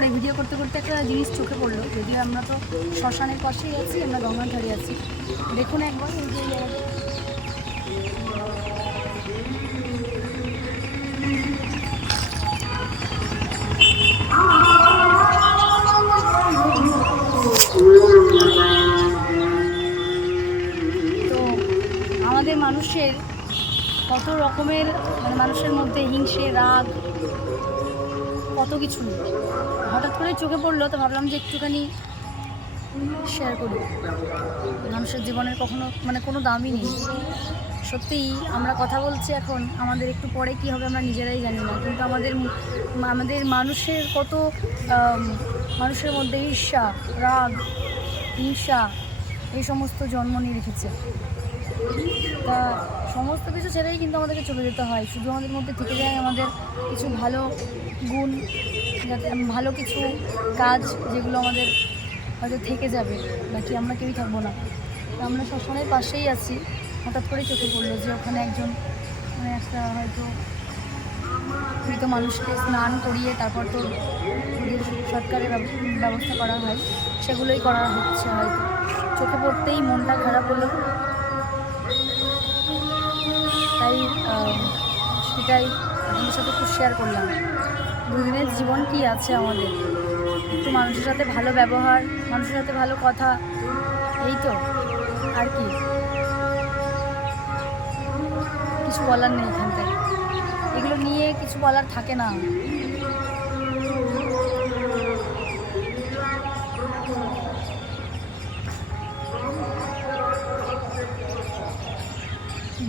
করে ভিডিও করতে করতে একটা জিনিস চোখে পড়লো, যদিও আমরা তো শ্মশানের পাশেই আছি, আমরা গঙ্গার ধারে আছি। দেখুন একবার এই যে তো আমাদের মানুষের কত রকমের মানুষের মধ্যে হিংসে, রাগ, কত কিছু হঠাৎ করে চোখে পড়লো, তো ভাবলাম যে একটুখানি শেয়ার করি। মানুষের জীবনের কখনো কোনো দামই নেই। সত্যিই আমরা কথা বলছি এখন, আমাদের একটু পরে কি হবে আমরা নিজেরাই জানি না, কিন্তু আমাদের মানুষের কত মানুষের মধ্যে ঈর্ষা, রাগ, হিংসা এই সমস্ত জন্ম নিয়ে রেখেছে। তা সমস্ত কিছু ছেড়েই কিন্তু আমাদেরকে চলে যেতে হয়। শুধু আমাদের মধ্যে থেকে যায় আমাদের কিছু ভালো গুণ, যাতে ভালো কিছু কাজ যেগুলো আমাদের হয়তো থেকে যাবে, বাকি আমরা কেউই থাকবো না। তো আমরা শ্মশানের পাশেই আছি, হঠাৎ করে চোখে পড়লো যে ওখানে একজন একটা হয়তো মৃত মানুষকে স্নান করিয়ে তারপর তো সৎকারের ব্যবস্থা করা হয়, সেগুলোই করা হচ্ছে হয়তো। চোখে পড়তেই মনটা খারাপ হলো, তাই সেটাই আপনাদের সাথে একটু শেয়ার করলাম। দুদিনের জীবন কি আছে আমাদের, একটু মানুষের সাথে ভালো ব্যবহার, মানুষের সাথে ভালো কথা, এই তো আর কি, কিছু বলার নেই এখান থেকে। এগুলো নিয়ে কিছু বলার থাকে না।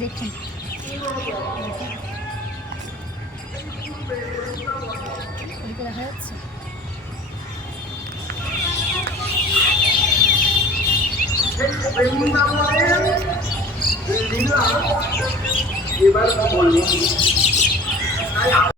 দেখুন দেখা যাচ্ছে। এবার